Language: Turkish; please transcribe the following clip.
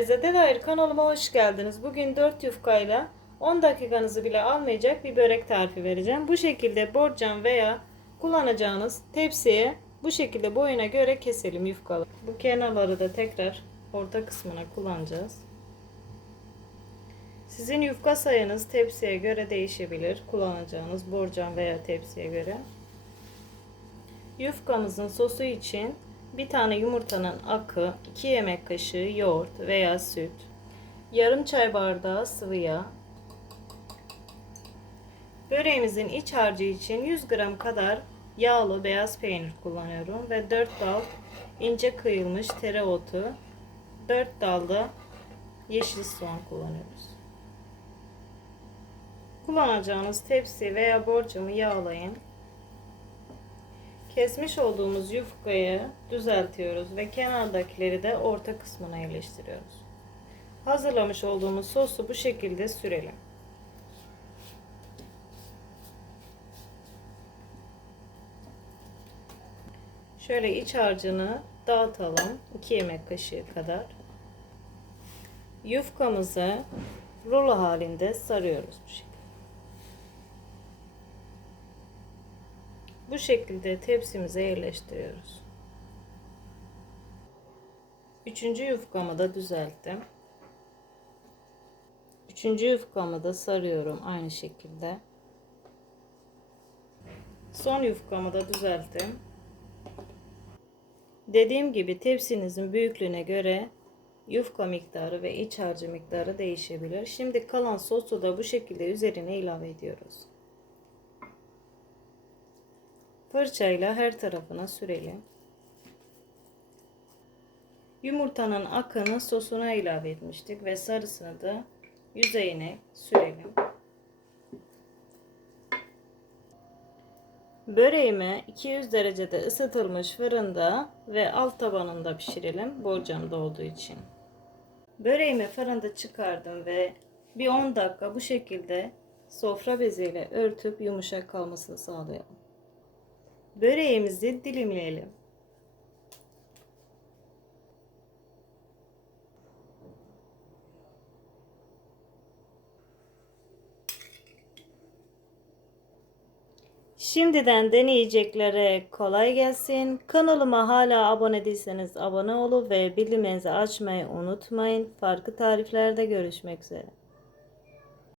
Lezzete dair kanalıma hoş geldiniz. Bugün 4 yufkayla 10 dakikanızı bile almayacak bir börek tarifi vereceğim. Bu şekilde borcam veya kullanacağınız tepsiye bu şekilde boyuna göre keselim yufkaları. Bu kenarları da tekrar orta kısmına kullanacağız. Sizin yufka sayınız tepsiye göre değişebilir. Kullanacağınız borcam veya tepsiye göre. Yufkamızın sosu için bir tane yumurtanın akı, 2 yemek kaşığı yoğurt veya süt, yarım çay bardağı sıvı yağ, böreğimizin iç harcı için 100 gram kadar yağlı beyaz peynir kullanıyorum ve 4 dal ince kıyılmış tereotu, 4 dal da yeşil soğan kullanıyoruz. Kullanacağınız tepsi veya borcamı yağlayın. Kesmiş olduğumuz yufkayı düzeltiyoruz ve kenardakileri de orta kısmına yerleştiriyoruz. Hazırlamış olduğumuz sosu bu şekilde sürelim. Şöyle iç harcını dağıtalım. 2 yemek kaşığı kadar. Yufkamızı rulo halinde sarıyoruz bu şekilde. Bu şekilde tepsimize yerleştiriyoruz. Üçüncü yufkamı da düzelttim. Üçüncü yufkamı da sarıyorum aynı şekilde. Son yufkamı da düzelttim. Dediğim gibi tepsinizin büyüklüğüne göre yufka miktarı ve iç harcı miktarı değişebilir. Şimdi kalan sosu da bu şekilde üzerine ilave ediyoruz. Fırçayla her tarafına sürelim. Yumurtanın akını sosuna ilave etmiştik ve sarısını da yüzeyine sürelim. Böreğimi 200 derecede ısıtılmış fırında ve alt tabanında pişirelim borcamda olduğu için. Böreğimi fırında çıkardım ve bir 10 dakika bu şekilde sofra beziyle örtüp yumuşak kalmasını sağlayalım. Böreğimizi dilimleyelim. Şimdiden deneyeceklere kolay gelsin. Kanalıma hala abone değilseniz abone olup ve bildirimlerinizi açmayı unutmayın. Farklı tariflerde görüşmek üzere.